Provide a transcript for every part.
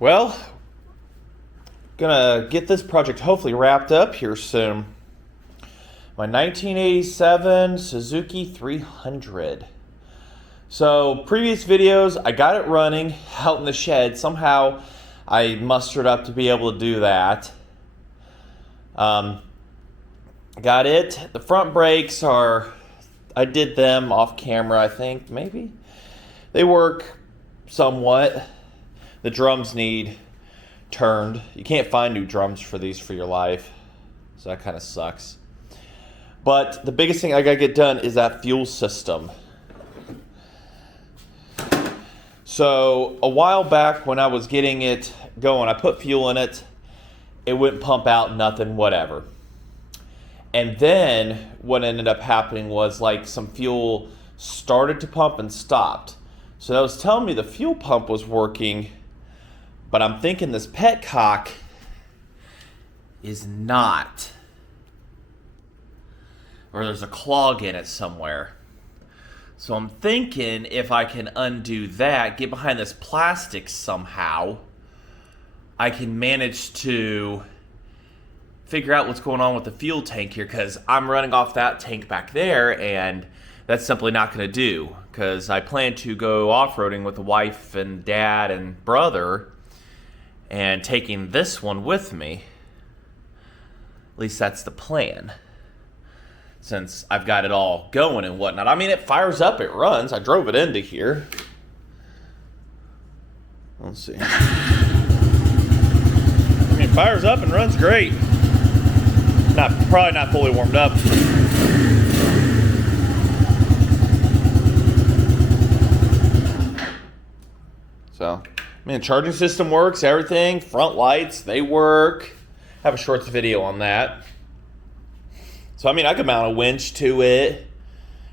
Well, gonna get this project hopefully wrapped up here soon. My 1987 Suzuki 300. So previous videos, I got it running out in the shed. Somehow I mustered up to be able to do that. Got it. The front brakes I did them off camera, I think, maybe. They work somewhat. The drums need turned. You can't find new drums for these for your life, so that kind of sucks. But the biggest thing I gotta get done is that fuel system. So a while back when I was getting it going, I put fuel in it. It wouldn't pump out, nothing, whatever. And then what ended up happening was like some fuel started to pump and stopped. So that was telling me the fuel pump was working, but I'm thinking this petcock is not. Or there's a clog in it somewhere. So I'm thinking if I can undo that, get behind this plastic somehow, I can manage to figure out what's going on with the fuel tank here, because I'm running off that tank back there, and that's simply not going to do, because I plan to go off-roading with the wife and dad and brother, and taking this one with me. At least that's the plan, since I've got it all going and whatnot. I mean, it fires up, it runs. I drove it into here. Let's see. I mean, it fires up and runs great. Probably not fully warmed up. So, I mean, the charging system works, everything. Front lights, they work. I have a shorts video on that. So, I mean, I could mount a winch to it.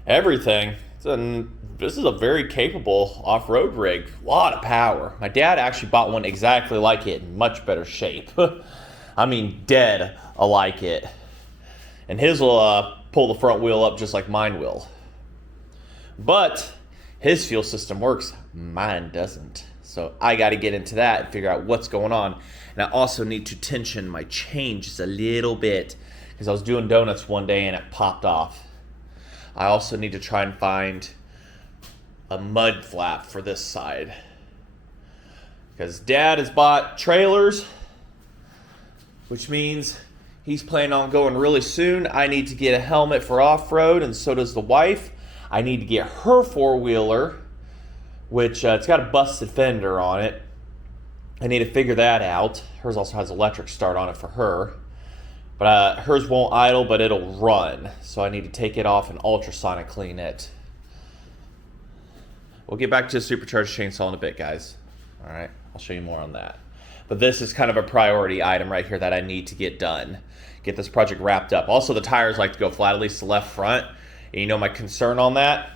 Everything. This is a very capable off-road rig. A lot of power. My dad actually bought one exactly like it, in much better shape. I mean, dead alike it. And his will pull the front wheel up just like mine will. But his fuel system works, mine doesn't. So I got to get into that and figure out what's going on. And I also need to tension my chain just a little bit, because I was doing donuts one day and it popped off. I also need to try and find a mud flap for this side, because Dad has bought trailers, which means he's planning on going really soon. I need to get a helmet for off-road, and so does the wife. I need to get her four-wheeler, which it's got a busted fender on it. I need to figure that out. Hers also has electric start on it for her. But hers won't idle, but it'll run. So I need to take it off and ultrasonic clean it. We'll get back to the supercharged chainsaw in a bit, guys. All right, I'll show you more on that. But this is kind of a priority item right here that I need to get done. Get this project wrapped up. Also, the tires like to go flat, at least the left front. And you know my concern on that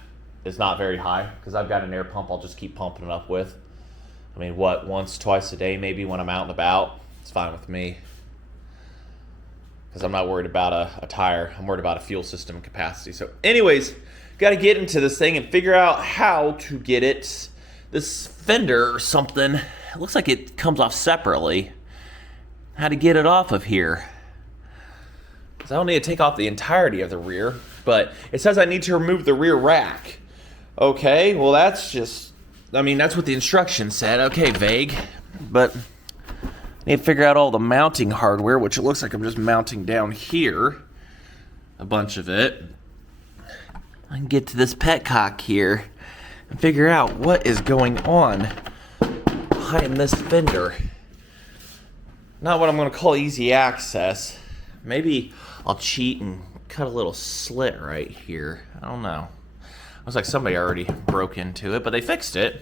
is not very high, because I've got an air pump I'll just keep pumping it up with. I mean, what, once, twice a day maybe when I'm out and about? It's fine with me. Because I'm not worried about a tire. I'm worried about a fuel system capacity. So anyways, got to get into this thing and figure out how to get it. This fender or something, it looks like it comes off separately. How to get it off of here. Because I don't need to take off the entirety of the rear, but it says I need to remove the rear rack. Okay, well that's just, I mean, that's what the instructions said. Okay, vague, but I need to figure out all the mounting hardware, which it looks like I'm just mounting down here, a bunch of it. I can get to this petcock here and figure out what is going on behind this fender. Not what I'm going to call easy access. Maybe I'll cheat and cut a little slit right here. I don't know. Looks like somebody already broke into it, but they fixed it.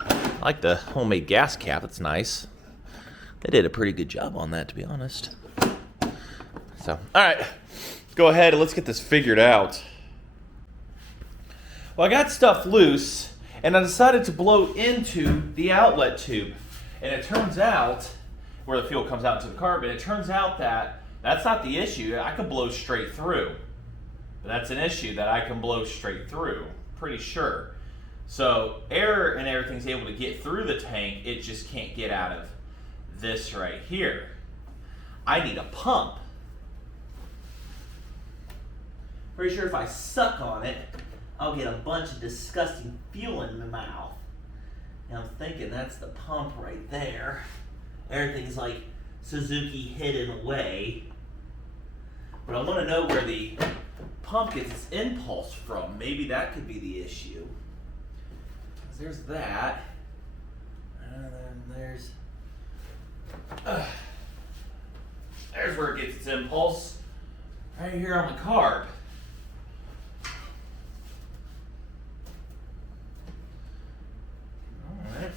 I like the homemade gas cap. It's nice. They did a pretty good job on that, to be honest. So, all right. Let's go ahead and let's get this figured out. Well, I got stuff loose, and I decided to blow into the outlet tube. And it turns out, where the fuel comes out into the carbon, it turns out that that's not the issue. I could blow straight through. But that's an issue that I can blow straight through, pretty sure. So air and everything's able to get through the tank, it just can't get out of this right here. I need a pump. Pretty sure if I suck on it, I'll get a bunch of disgusting fuel in my mouth. And I'm thinking that's the pump right there. Everything's like Suzuki hidden away. But I want to know where the pump gets its impulse from. Maybe that could be the issue. There's that. And then there's where it gets its impulse. Right here on the carb. Alright.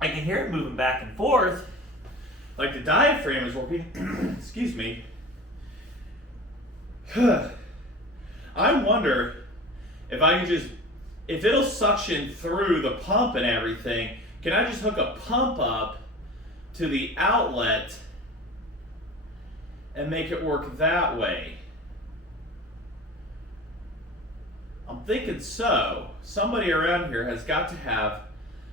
I can hear it moving back and forth, like the diaphragm is working. Excuse me. I wonder if I can just, if it'll suction through the pump and everything, can I just hook a pump up to the outlet and make it work that way? I'm thinking so. Somebody around here has got to have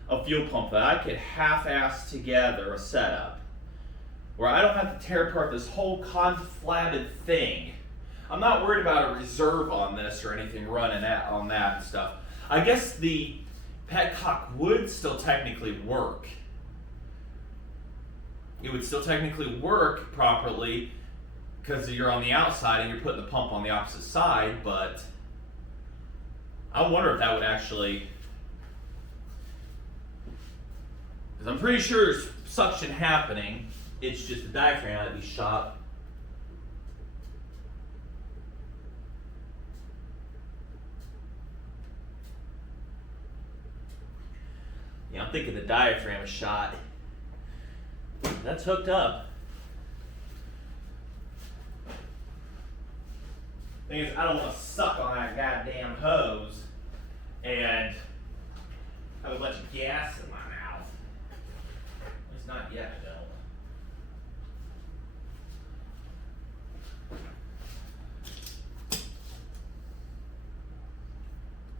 a fuel pump that I could half-ass together a setup where I don't have to tear apart this whole conflabbed thing. I'm not worried about a reserve on this or anything running on that and stuff. I guess the petcock would still technically work. It would still technically work properly because you're on the outside and you're putting the pump on the opposite side, but I wonder if that would actually, because I'm pretty sure there's suction happening. It's just the diaphragm ought to be shot. Yeah, I'm thinking the diaphragm is shot. That's hooked up. Thing is, I don't want to suck on that goddamn hose and have a bunch of gas in my mouth. At least not yet, I don't.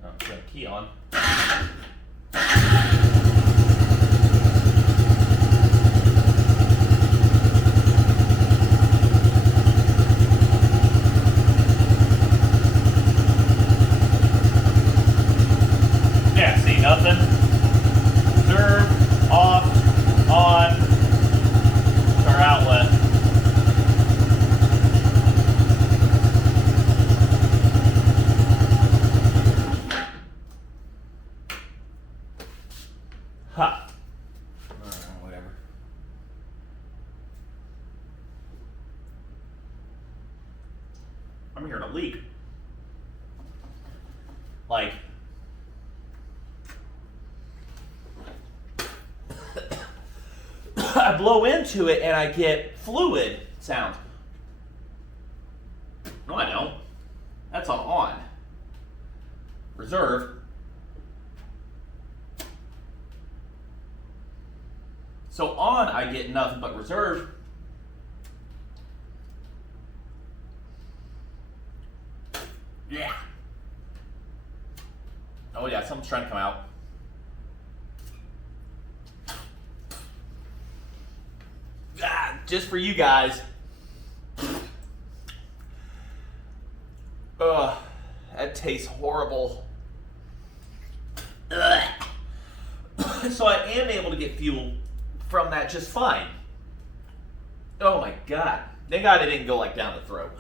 Oh, turn the key on. Yeah, see, nothing. Reserve, off, on, our outlet. Ha. Whatever. I'm hearing a leak. Like, I blow into it and I get fluid sound. No, I don't. That's on. Reserve. So on, I get nothing but reserve. Yeah. Oh yeah, something's trying to come out. Ah, just for you guys. Ugh, that tastes horrible. Ugh. So I am able to get fuel from that just fine. Oh my god. Thank God it didn't go like down the throat.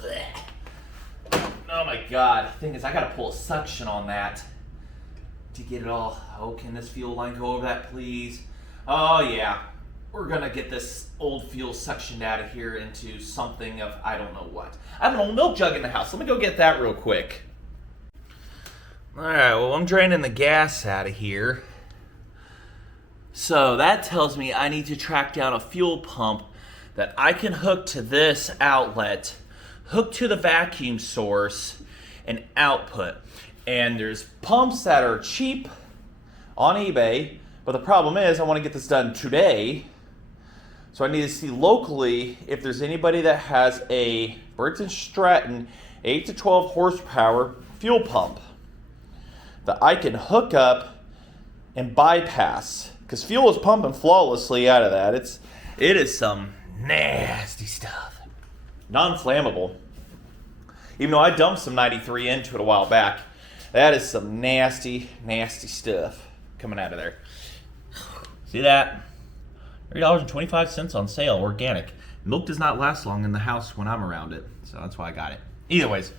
Oh my god. Thing is, I gotta pull a suction on that to get it all. Oh, can this fuel line go over that, please? Oh yeah. We're gonna get this old fuel suctioned out of here into something of I don't know what. I have an old milk jug in the house. Let me go get that real quick. Alright, well, I'm draining the gas out of here. So that tells me I need to track down a fuel pump that I can hook to this outlet, hook to the vacuum source, and output. And there's pumps that are cheap on eBay, but the problem is I want to get this done today. So I need to see locally if there's anybody that has a Briggs & Stratton 8 to 12 horsepower fuel pump that I can hook up and bypass, because fuel is pumping flawlessly out of that. It is some nasty stuff. Non-flammable. Even though I dumped some 93 into it a while back, that is some nasty, nasty stuff coming out of there. See that? $3.25 on sale, organic. Milk does not last long in the house when I'm around it, so that's why I got it. Either ways,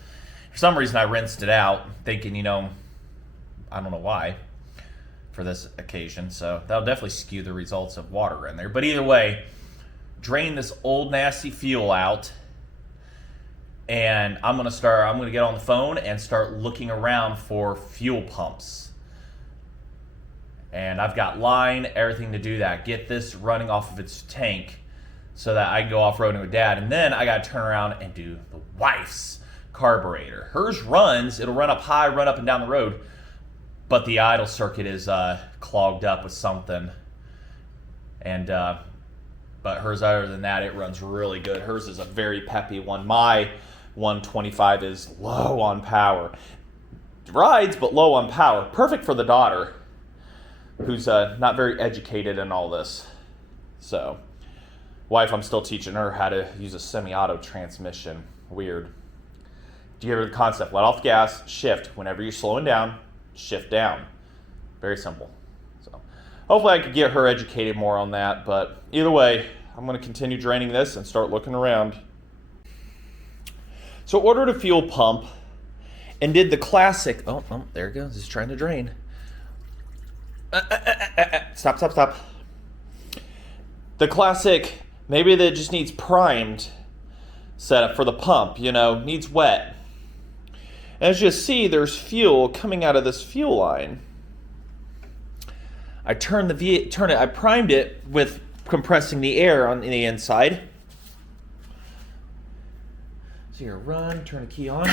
for some reason I rinsed it out, thinking, you know, I don't know why, for this occasion, so that'll definitely skew the results of water in there. But either way, drain this old nasty fuel out, and I'm gonna get on the phone and start looking around for fuel pumps. And I've got line, everything to do that. Get this running off of its tank so that I can go off-roading with Dad. And then I gotta turn around and do the wife's carburetor. Hers runs, it'll run up high, run up and down the road, but the idle circuit is clogged up with something. And but hers, other than that, it runs really good. Hers is a very peppy one. My 125 is low on power. It rides, but low on power. Perfect for the daughter, who's not very educated in all this. So, wife, I'm still teaching her how to use a semi-auto transmission. Weird. Do you hear the concept? Let off gas, shift. Whenever you're slowing down, shift down. Very simple. So, hopefully I could get her educated more on that, but either way, I'm going to continue draining this and start looking around. So, ordered a fuel pump and did the classic, oh, there it goes, it's trying to drain. Stop. The classic, maybe that just needs primed setup for the pump, you know, needs wet. As you see, there's fuel coming out of this fuel line. I I primed it with compressing the air on the inside. So you run, turn the key on.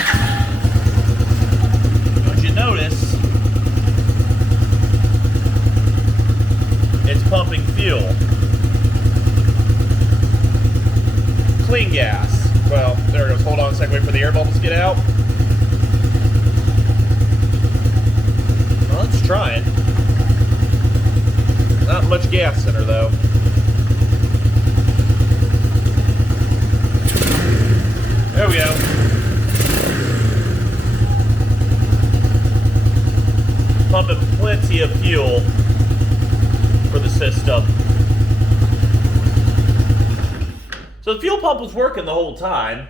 Don't you notice? It's pumping fuel. Clean gas. Well, there it goes. Hold on a second. Wait for the air bubbles to get out. Well, it's trying. Not much gas in her, though. There we go. Pumping plenty of fuel for the system. So the fuel pump was working the whole time.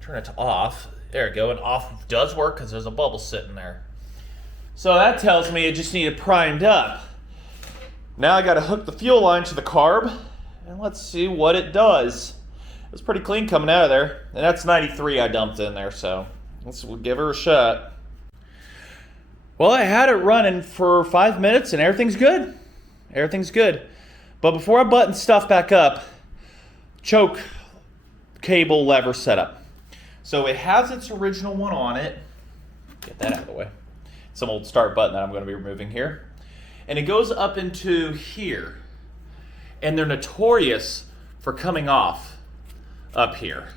Turn it to off. There we go. And off does work because there's a bubble sitting there. So that tells me it just needed primed up. Now I got to hook the fuel line to the carb, and let's see what it does. It was pretty clean coming out of there, and that's 93 I dumped in there, so we'll give her a shot. Well, I had it running for 5 minutes, and everything's good. Everything's good. But before I button stuff back up, choke cable lever setup. So it has its original one on it. Get that out of the way. Some old start button that I'm going to be removing here. And it goes up into here. And they're notorious for coming off up here.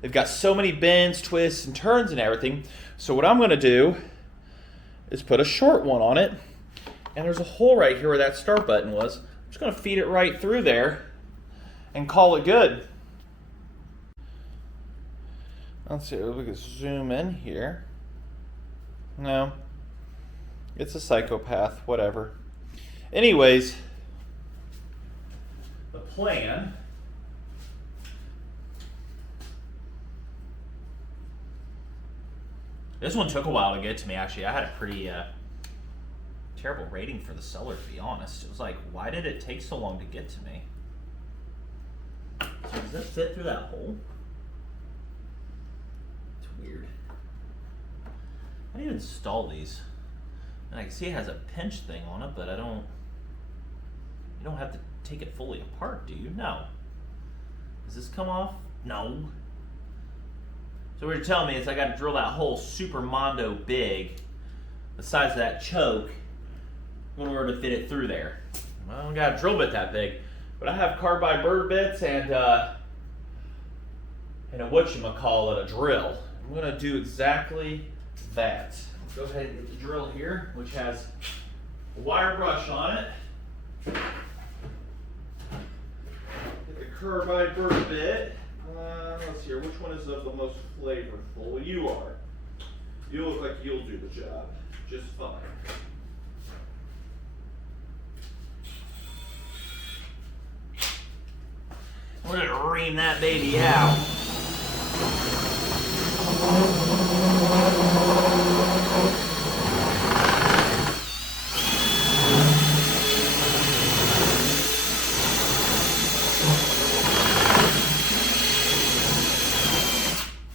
They've got so many bends, twists, and turns and everything. So what I'm going to do is put a short one on it. And there's a hole right here where that start button was. I'm just going to feed it right through there and call it good. Let's see if we can zoom in here. No. It's a psychopath, whatever. Anyways, the plan this one took a while to get to me, actually. I had a pretty terrible rating for the seller, to be honest. It was like, why did it take so long to get to me? So does this fit through that hole? It's weird. I need to install these. And I can see it has a pinch thing on it, but you don't have to take it fully apart, do you? No. Does this come off? No. So what you're telling me is I got to drill that hole super mondo big the size of that choke in order to fit it through there. Well, I don't got a drill bit that big, but I have carbide burr bits and a whatchamacallit, a drill. I'm gonna do exactly that. Go ahead and get the drill here, which has a wire brush on it. Get the carbide burr bit. Let's see here, which one is the most flavorful? Well, you are. You look like you'll do the job just fine. We're gonna ream that baby out.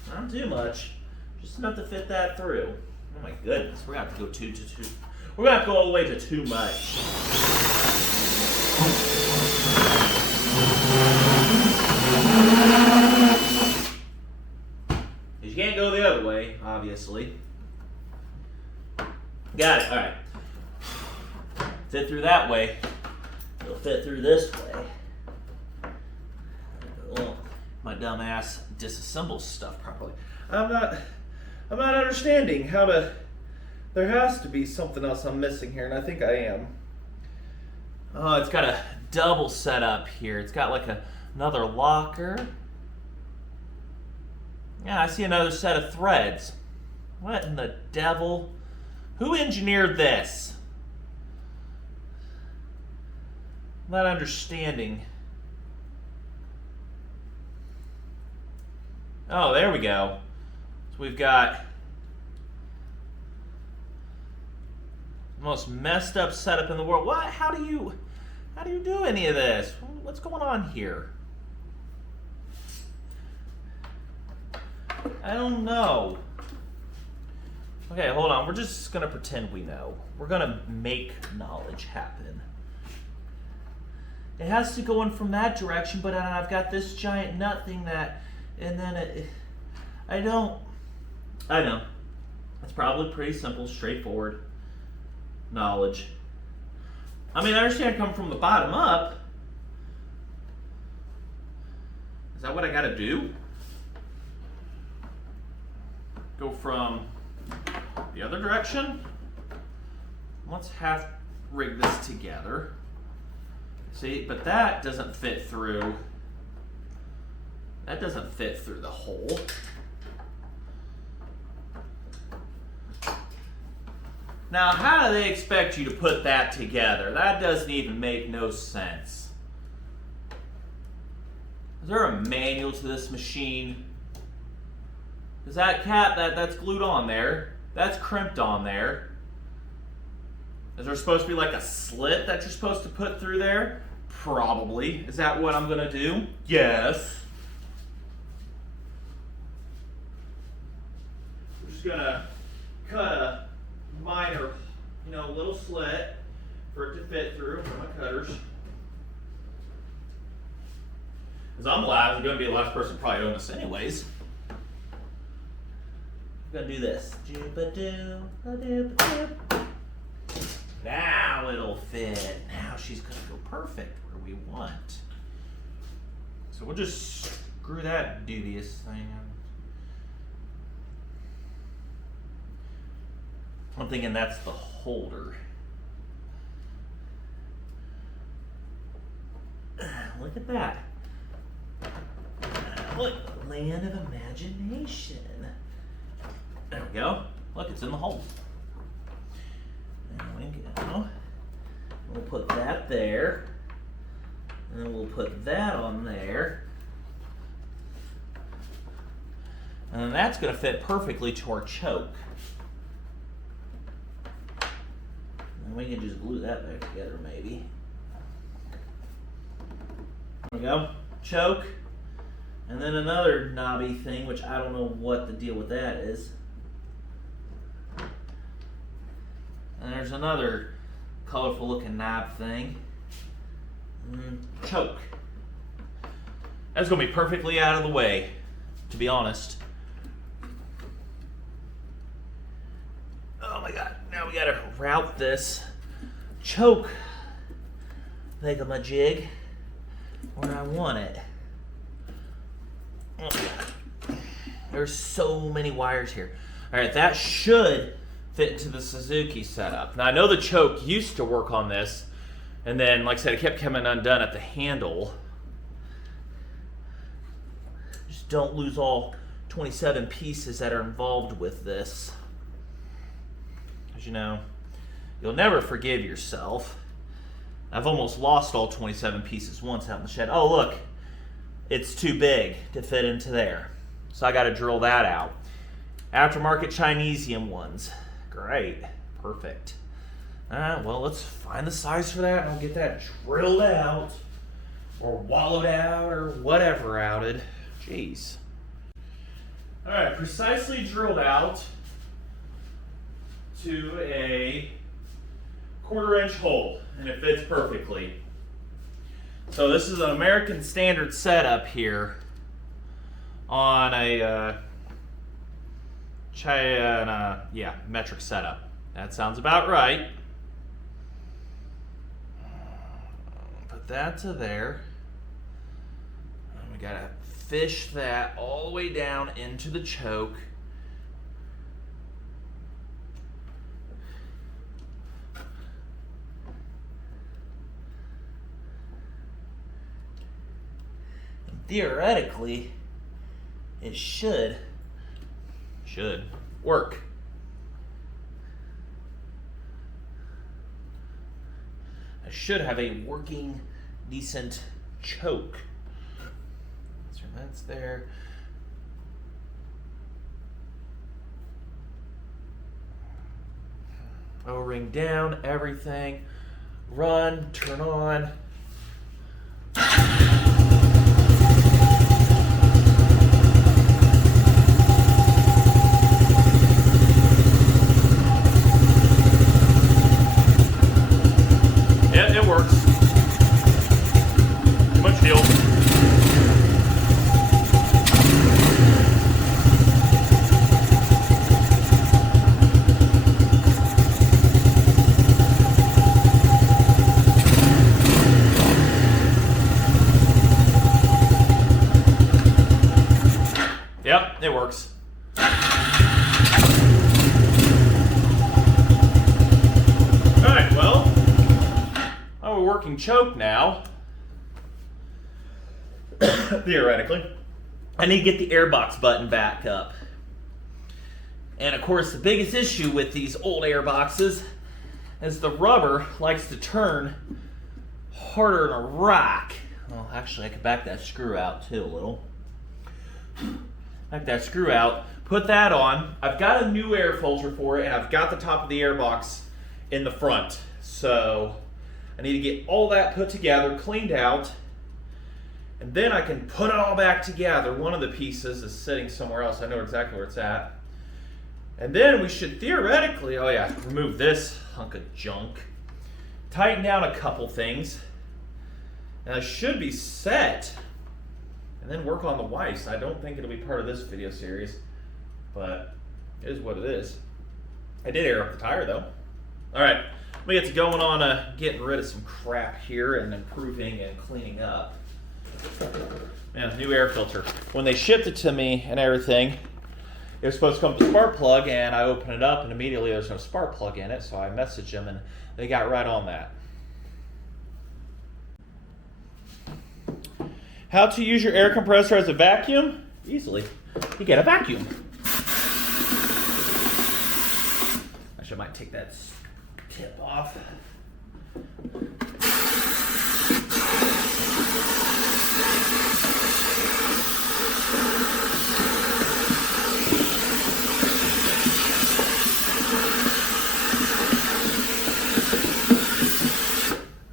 Not too much, just enough to fit that through. Oh my goodness, we're gonna have to go two. We're gonna have to go all the way to too much. You can't go the other way, obviously. Got it, all right. Fit through that way. It'll fit through this way. Oh, my dumb ass disassembles stuff properly. I'm not understanding how to. There has to be something else I'm missing here, and I think I am. Oh, it's got a double setup here. It's got like another locker. Yeah, I see another set of threads. What in the devil? Who engineered this? I'm not understanding. Oh, there we go. So we've got the most messed up setup in the world. What? How do you do any of this? What's going on here? I don't know. Okay, hold on. We're just gonna pretend we know. We're gonna make knowledge happen. It has to go in from that direction, but I've got this giant nut thing and then I know. It's probably pretty simple, straightforward knowledge. I mean, I understand coming from the bottom up. Is that what I gotta do? Go from the other direction. Let's half rig this together. See, but that doesn't fit through. That doesn't fit through the hole. Now, how do they expect you to put that together? That doesn't even make no sense. Is there a manual to this machine? Is that cap that's glued on there? That's crimped on there. Is there supposed to be like a slit that you're supposed to put through there? Probably. Is that what I'm gonna do? Yes. We're just gonna cut a minor, little slit for it to fit through with my cutters. Because I'm gonna be the last person probably doing this anyways. I'm gonna do this. Now it'll fit. Now she's gonna go perfect where we want. So we'll just screw that dubious thing. I'm thinking that's the holder. Look at that. Look, land of imagination. There we go. Look, it's in the hole. There we go. We'll put that there. And then we'll put that on there. And then that's going to fit perfectly to our choke. And we can just glue that back together maybe. There we go. Choke. And then another knobby thing, which I don't know what the deal with that is. And there's another colorful looking knob thing. Choke. That's going to be perfectly out of the way, to be honest. Oh my God. Now we gotta route this choke thingamajig where I want it. There's so many wires here. All right, that should fit into the Suzuki setup. Now I know the choke used to work on this, and then, like I said, it kept coming undone at the handle. Just don't lose all 27 pieces that are involved with this. As you know, you'll never forgive yourself. I've almost lost all 27 pieces once out in the shed. Oh look, it's too big to fit into there. So I gotta drill that out. Aftermarket Chinesium ones. Great, perfect. All right, well, let's find the size for that and I'll get that drilled out or wallowed out or whatever outed. Jeez. All right, precisely drilled out to a 1/4 inch hole, and it fits perfectly. So this is an American standard setup here on a China, metric setup. That sounds about right. Put that to there. And we gotta fish that all the way down into the choke. And theoretically, it should work. I should have a working, decent choke. So that's there. O-ring down, everything. Run, turn on. Yeah, it works. Too much fuel. Yep, it works. Alright, well, I have a working choke now. Theoretically. I need to get the Airbox button back up. And of course, the biggest issue with these old Airboxes is the rubber likes to turn harder than a rock. Well, actually, I could back that screw out too a little. Back that screw out, put that on. I've got a new air filter for it, and I've got the top of the Airbox in the front. So I need to get all that put together, cleaned out, and then I can put it all back together. One of the pieces is sitting somewhere else. I know exactly where it's at. And then we should theoretically, remove this hunk of junk, tighten down a couple things, and I should be set. And then work on the wipes. I don't think it'll be part of this video series, but it is what it is. I did air up the tire though. All right, let me get to going on getting rid of some crap here and improving and cleaning up. Man, new air filter. When they shipped it to me and everything, it was supposed to come with a spark plug, and I opened it up and immediately there's no spark plug in it, so I messaged them and they got right on that. How to use your air compressor as a vacuum? Easily. You get a vacuum. Actually, I might take that tip off.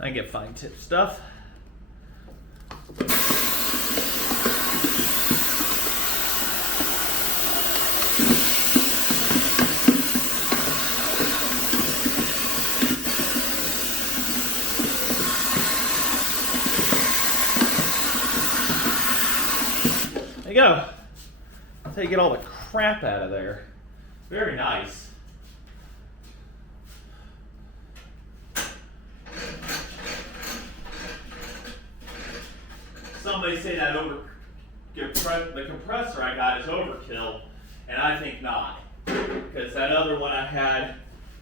I can get fine tip stuff. There you go. That's how you get all the crap out of there. Very nice. may say that the compressor I got is overkill, and I think not. Because that other one I had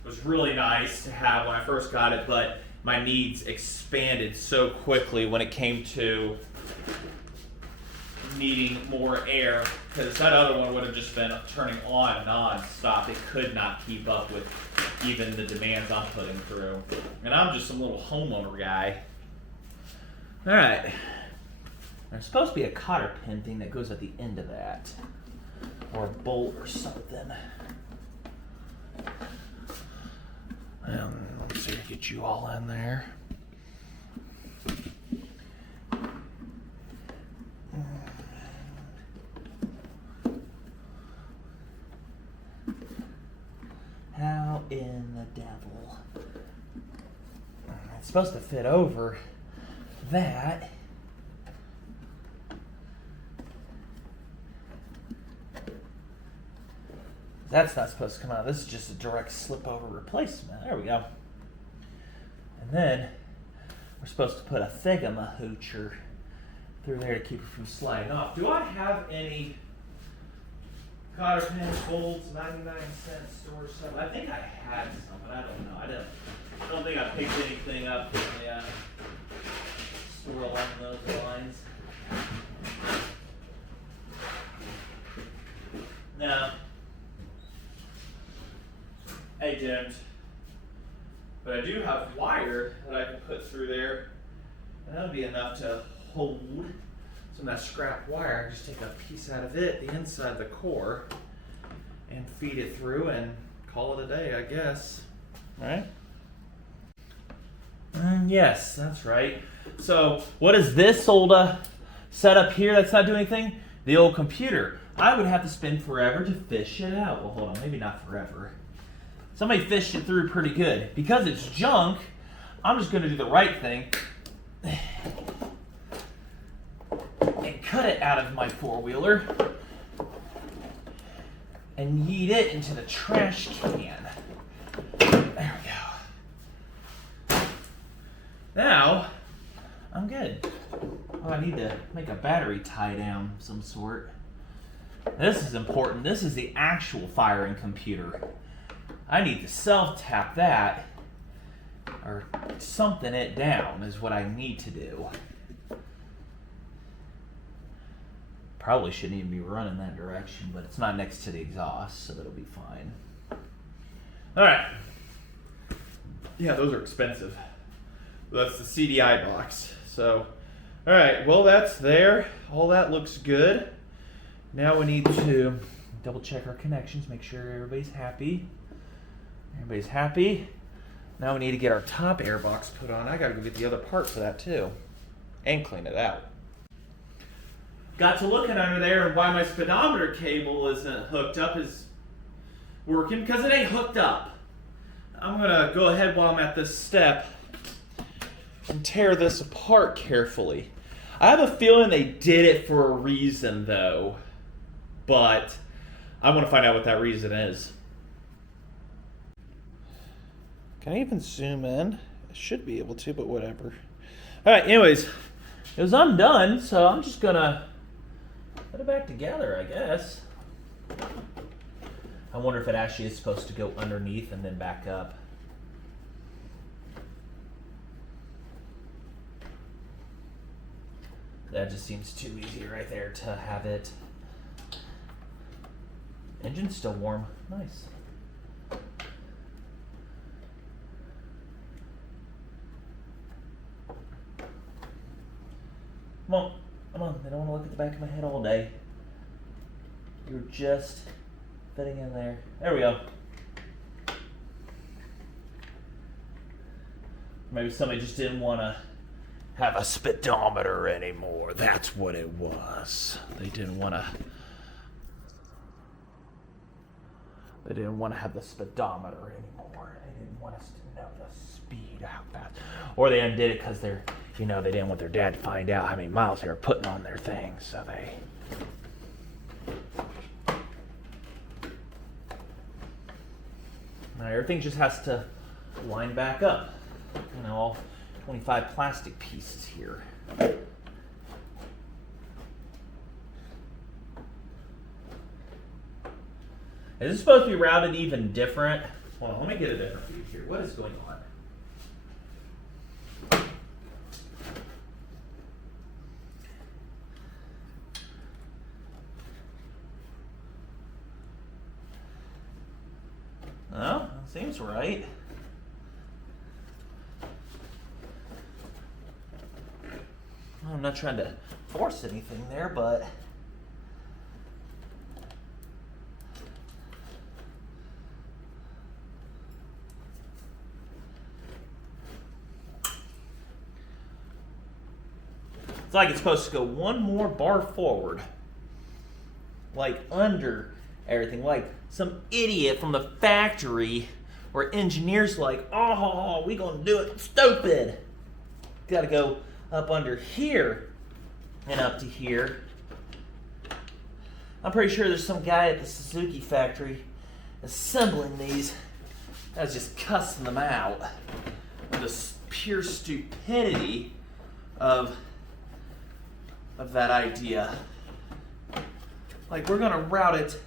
was really nice to have when I first got it, but my needs expanded so quickly when it came to needing more air, because that other one would have just been turning on non-stop. It could not keep up with even the demands I'm putting through. And I'm just some little homeowner guy. All right. There's supposed to be a cotter pin thing that goes at the end of that, or a bolt or something. Let's see, get you all in there. How in the devil? It's supposed to fit over that. That's not supposed to come out. This is just a direct slip over replacement. There we go. And then we're supposed to put a thingamahoocher through there to keep it from sliding off. Do I have any cotter pins, bolts, 99-cent store stuff? I think I had some, but I don't know. I don't think I picked anything up in the store along those lines. No. I didn't. But I do have wire that I can put through there, and that'll be enough to hold some of that scrap wire. I just take a piece out of it, the inside of the core, and feed it through and call it a day, I guess. All right? Yes, that's right. So what is this old setup here that's not doing anything? The old computer. I would have to spend forever to fish it out. Well, hold on, maybe not forever. Somebody fished it through pretty good. Because it's junk, I'm just going to do the right thing and cut it out of my four-wheeler and yeet it into the trash can. There we go. Now, I'm good. Oh, I need to make a battery tie down of some sort. This is important. This is the actual firing computer. I need to self-tap that, or something it down is what I need to do. Probably shouldn't even be running that direction, but it's not next to the exhaust, so it'll be fine. All right. Yeah, those are expensive. That's the CDI box. So, all right, well, that's there. All that looks good. Now we need to double check our connections, make sure everybody's happy. Everybody's happy. Now we need to get our top airbox put on. I gotta go get the other part for that too. And clean it out. Got to looking under there and why my speedometer cable isn't hooked up is working, because it ain't hooked up. I'm gonna go ahead while I'm at this step and tear this apart carefully. I have a feeling they did it for a reason though, but I want to find out what that reason is. Can I even zoom in? I should be able to, but whatever. All right, anyways, it was undone, so I'm just gonna put it back together, I guess. I wonder if it actually is supposed to go underneath and then back up. That just seems too easy right there to have it. Engine's still warm. Nice. Come on, come on. I don't want to look at the back of my head all day. You're just fitting in there. There we go. Maybe somebody just didn't want to have a speedometer anymore. That's what it was. They didn't want to have the speedometer anymore. They didn't want us to know the speed, how fast. Or they undid it because they're, they didn't want their dad to find out how many miles they were putting on their thing, so they. Now everything just has to line back up. All 25 plastic pieces here. Is this supposed to be routed even different? Hold on, let me get a different view here. What is going on? No, seems right. I'm not trying to force anything there, but it's like it's supposed to go one more bar forward, like under everything, like some idiot from the factory where engineers like, oh, we gonna do it stupid. Gotta go up under here and up to here. I'm pretty sure there's some guy at the Suzuki factory assembling these. I was just cussing them out for the pure stupidity of that idea. Like, we're gonna route it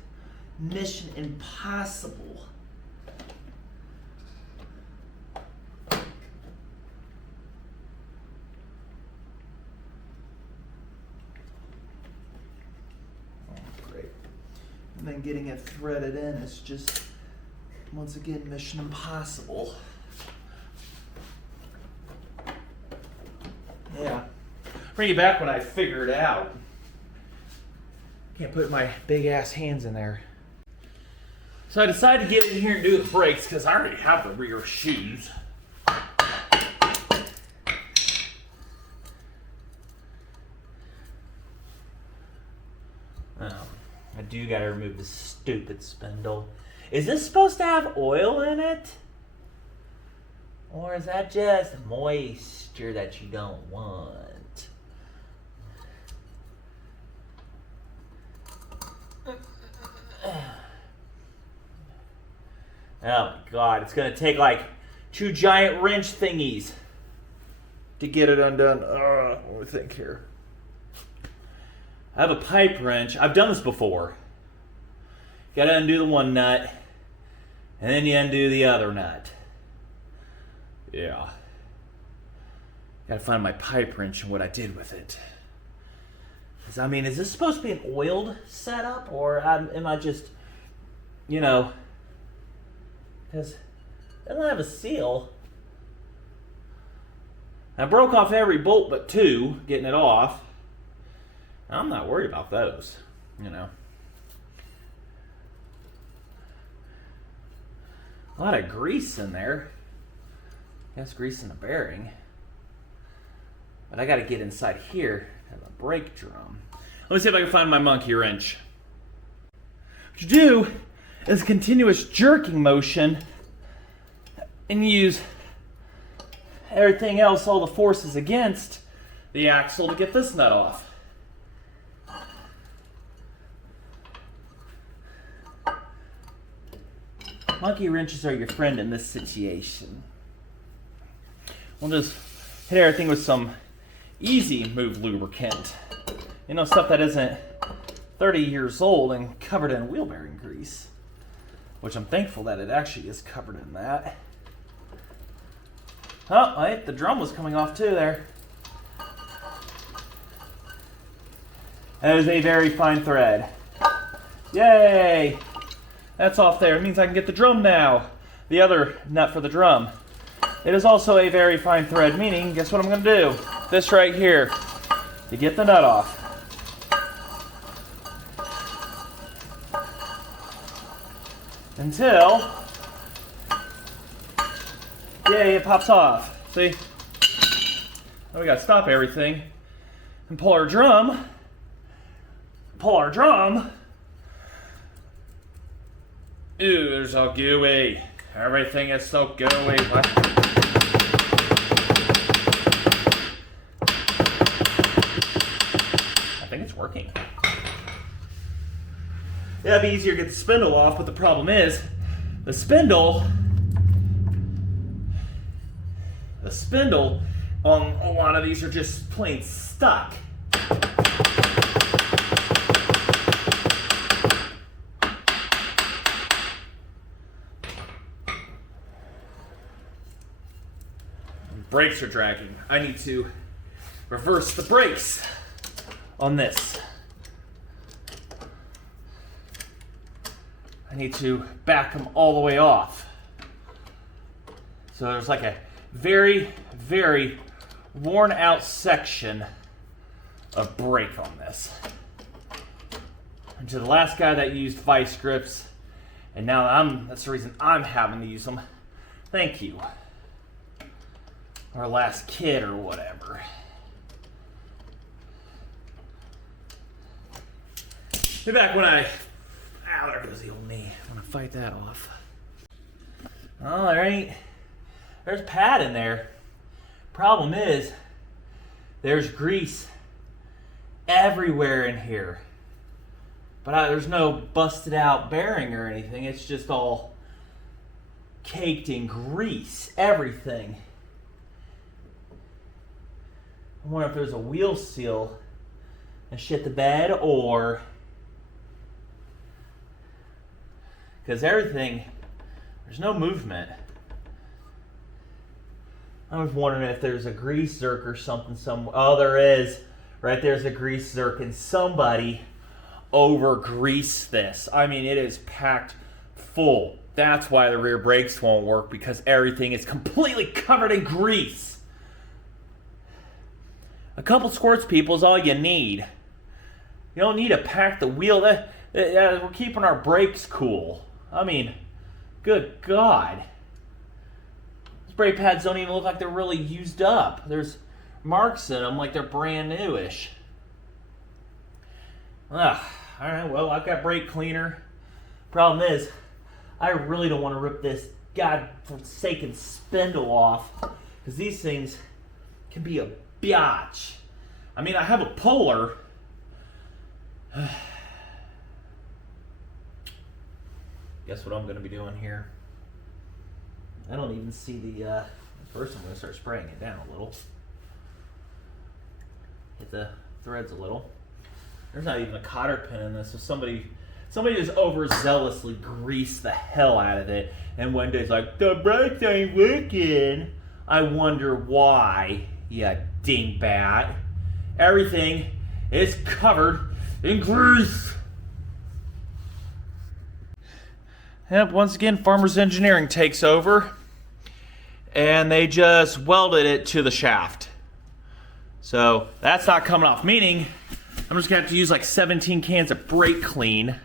Mission Impossible. Great. And then getting it threaded in is just, once again, Mission Impossible. Yeah. Bring it back when I figure it out. Can't put my big ass hands in there. So I decided to get in here and do the brakes because I already have the rear shoes. I do gotta remove this stupid spindle. Is this supposed to have oil in it? Or is that just moisture that you don't want? Oh my God, it's gonna take like 2 giant wrench thingies to get it undone. What do we think here? I have a pipe wrench. I've done this before. You gotta undo the one nut, and then you undo the other nut. Yeah. Gotta find my pipe wrench and what I did with it. Because, I mean, is this supposed to be an oiled setup, or am I just, you know, because it doesn't have a seal. I broke off every bolt but 2, getting it off. I'm not worried about those, you know. A lot of grease in there. That's grease in the bearing. But I got to get inside here to the brake drum. Let me see if I can find my monkey wrench. What you do is continuous jerking motion and use everything else, all the forces against the axle to get this nut off. Monkey wrenches are your friend in this situation. We'll just hit everything with some easy move lubricant. You know, stuff that isn't 30 years old and covered in wheel bearing grease. Which I'm thankful that it actually is covered in that. Oh, wait, the drum was coming off too there. That is a very fine thread. Yay! That's off there. It means I can get the drum now. The other nut for the drum. It is also a very fine thread, meaning, guess what I'm going to do? This right here. To get the nut off. Until, yay, it pops off. See? Now we got to stop everything and pull our drum. Pull our drum. Ooh, they're so gooey. Everything is so gooey. What? I think it's working. Yeah, it'd be easier to get the spindle off, but the problem is, the spindle on a lot of these are just plain stuck. brakes are dragging. I need to reverse the brakes on this. I need to back them all the way off. So there's like a very, very worn out section of brake on this. And to the last guy that used vice grips, and now that's the reason I'm having to use them. Thank you. Or last kid or whatever. Way back when there goes the old knee. I want to fight that off. Oh, there's pad in there. Problem is, there's grease everywhere in here. But there's no busted out bearing or anything. It's just all caked in grease. Everything. I wonder if there's a wheel seal and shit the bed, or because everything, there's no movement. I was wondering if there's a grease zerk or something somewhere. Oh, there is. Right there's a grease zerk, and somebody over grease this. I mean, it is packed full. That's why the rear brakes won't work, because everything is completely covered in grease. A couple squirts, people, is all you need. You don't need to pack the wheel. We're keeping our brakes cool. I mean, good God. These brake pads don't even look like they're really used up. There's marks in them like they're brand newish. Alright, well, I've got brake cleaner. Problem is, I really don't want to rip this godforsaken spindle off, because these things can be a biatch. I mean, I have a puller. Guess what I'm going to be doing here? I don't even see the first I'm going to start spraying it down a little. Hit the threads a little. There's not even a cotter pin in this, so somebody just overzealously greased the hell out of it, and one day's like, the brakes ain't working. I wonder why, you dingbat. Everything is covered in grease. Yep, once again, Farmers Engineering takes over, and they just welded it to the shaft. So that's not coming off, meaning I'm just gonna have to use like 17 cans of brake clean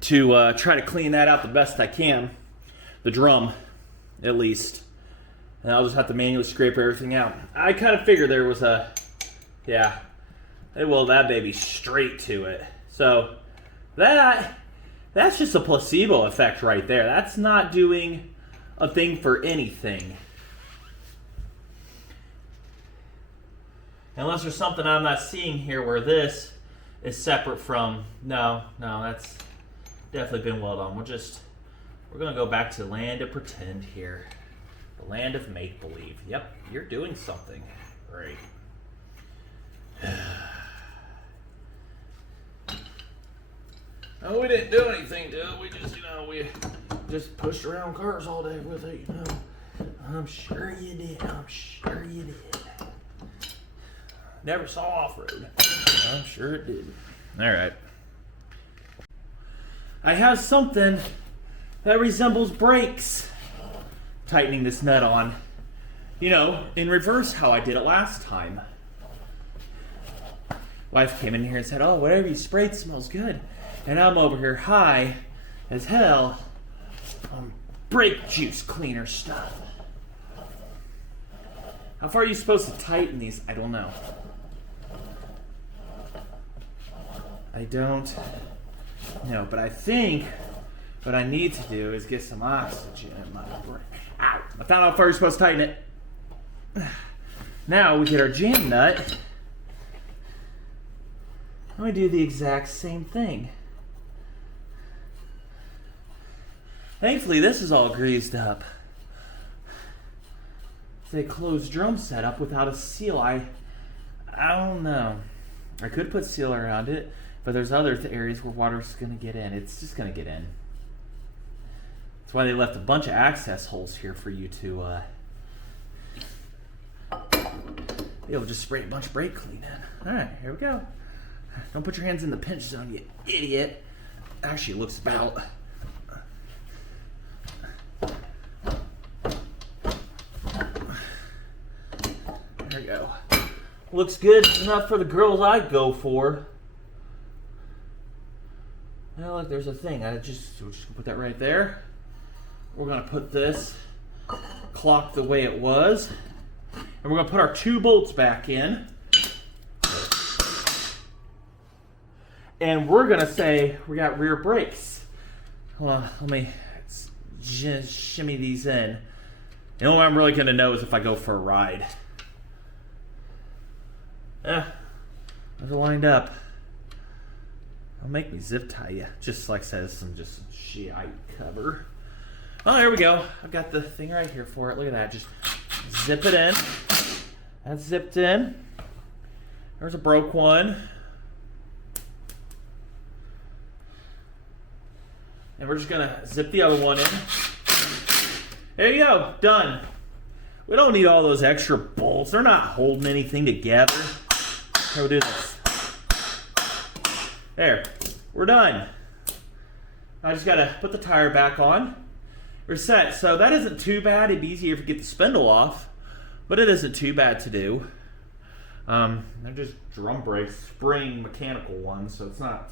to try to clean that out the best I can. The drum, at least. And I'll just have to manually scrape everything out. I kind of figured there was yeah, they welded that baby straight to it. So that's just a placebo effect right there. That's not doing a thing for anything. Unless there's something I'm not seeing here where this is separate from. No, that's definitely been welded on. We're gonna go back to the land of pretend here. The land of make-believe. Yep, you're doing something. Great. No, we didn't do anything to it. We just, we just pushed around cars all day with it, I'm sure you did. I'm sure you did. Never saw off-road. I'm sure it did. All right. I have something that resembles brakes. Tightening this nut on. In reverse how I did it last time. Wife came in here and said, oh, whatever you sprayed smells good. And I'm over here high as hell on brake juice cleaner stuff. How far are you supposed to tighten these? I don't know. I don't know, but I think what I need to do is get some oxygen in my brake. Ow! I found out how far you're supposed to tighten it. Now we get our jam nut. And we do the exact same thing. Thankfully, this is all greased up. It's a closed drum setup without a seal. I don't know. I could put seal around it, but there's other areas where water's going to get in. It's just going to get in. That's why they left a bunch of access holes here for you to be able to just spray a bunch of brake clean in. All right, here we go. Don't put your hands in the pinch zone, you idiot. Actually, it looks about. There we go. Looks good enough for the girls I go for. Now look, there's a thing. We're just gonna put that right there. We're gonna put this clock the way it was. And we're gonna put our 2 bolts back in. And we're gonna say we got rear brakes. Hold on, let me just shimmy these in. The only way I'm really gonna know is if I go for a ride. Those are lined up. Don't make me zip tie you. Just like I said, some just shite cover. Oh, there we go. I've got the thing right here for it. Look at that. Just zip it in. That's zipped in. There's a broke one. And we're just gonna zip the other one in. There you go. Done. We don't need all those extra bolts. They're not holding anything together. Here, we'll do this. There. We're done. I just gotta put the tire back on. We're set. So that isn't too bad. It'd be easier if you get the spindle off, but it isn't too bad to do. They're just drum brakes, spring mechanical ones, so it's not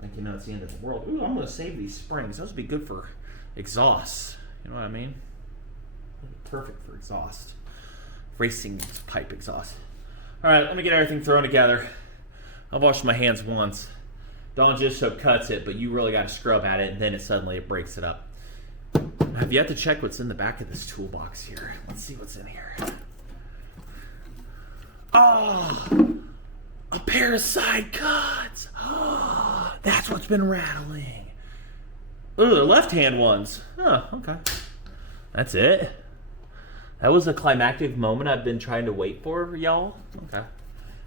like, you know, it's the end of the world. Ooh, I'm gonna save these springs. Those would be good for exhaust. You know what I mean? Perfect for exhaust. Racing pipe exhaust. All right, let me get everything thrown together. I've washed my hands once. Dawn just so cuts it, but you really got to scrub at it, and then it breaks it up. I've yet to check what's in the back of this toolbox here. Let's see what's in here. Oh, a pair of side cuts. Oh, that's what's been rattling. Ooh, the left-hand ones. Oh, okay. That's it. That was a climactic moment I've been trying to wait for, y'all. Okay.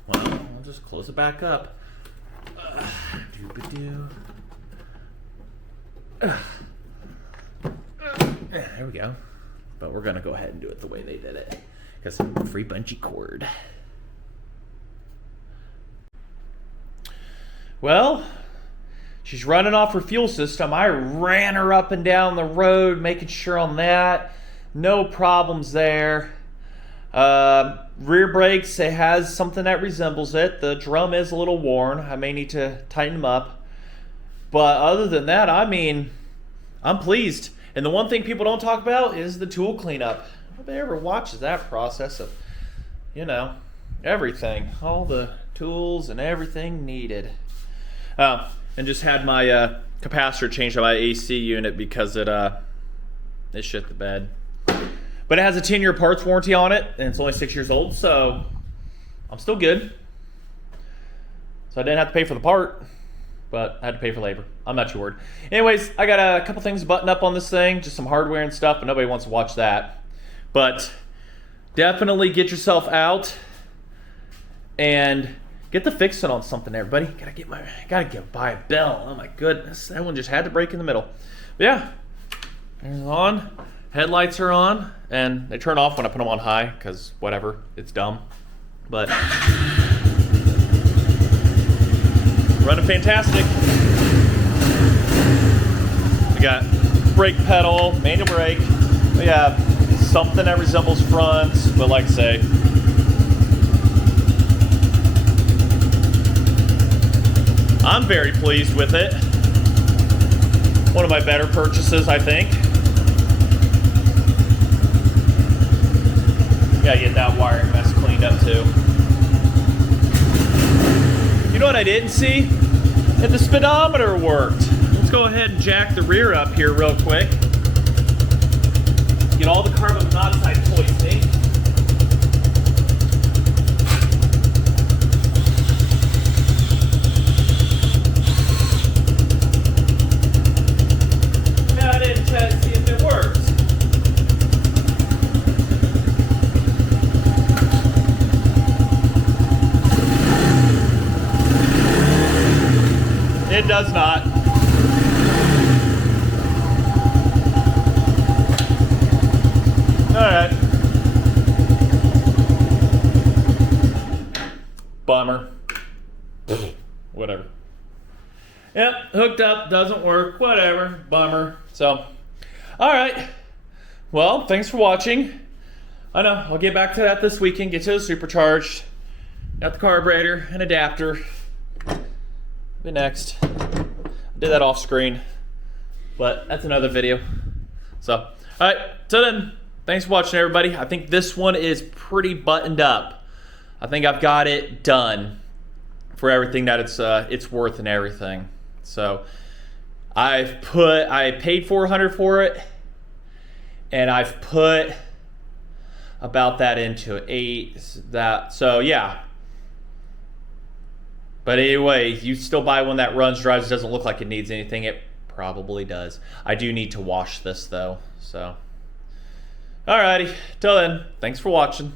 Well, I'll just close it back up. There we go. But we're going to go ahead and do it the way they did it. Got some free bungee cord. Well, she's running off her fuel system. I ran her up and down the road, making sure on that. No problems there. Rear brakes, it has something that resembles it. The drum is a little worn. I may need to tighten them up. But other than that, I mean, I'm pleased. And the one thing people don't talk about is the tool cleanup. Nobody ever watches that process of, you know, everything. All the tools and everything needed. And just had my capacitor changed on my AC unit because it shit the bed. But it has a 10-year parts warranty on it, and it's only 6 years old, so I'm still good. So I didn't have to pay for the part, but I had to pay for labor. I'm not too worried. Anyways, I got a couple things buttoned up on this thing, just some hardware and stuff, but nobody wants to watch that. But definitely get yourself out and get the fixing on something, everybody. Gotta buy a bell. Oh my goodness, that one just had to break in the middle. But yeah, it's on. Headlights are on, and they turn off when I put them on high, because whatever, it's dumb. But running fantastic. We got brake pedal, manual brake. We have something that resembles fronts, but like I say, I'm very pleased with it. One of my better purchases, I think. Gotta get that wiring mess cleaned up too. You know what I didn't see? That the speedometer worked. Let's go ahead and jack the rear up here real quick. Get all the carbon monoxide poisoning. Now I didn't check to see if it works. It does not. All right. bummer. Whatever. Yep, hooked up, doesn't work, whatever, bummer. So, all right. Well, thanks for watching. I know, I'll get back to that this weekend, get to the supercharged. Got the carburetor and adapter. Be next. I did that off screen, but that's another video. So, all right, till then, thanks for watching, everybody. I think this one is pretty buttoned up. I think I've got it done for everything that it's worth and everything. So, I paid $400 for it, and I've put about that into it. So yeah. But anyway, you still buy one that runs, drives, doesn't look like it needs anything. It probably does. I do need to wash this though. So, alrighty. Till then, thanks for watching.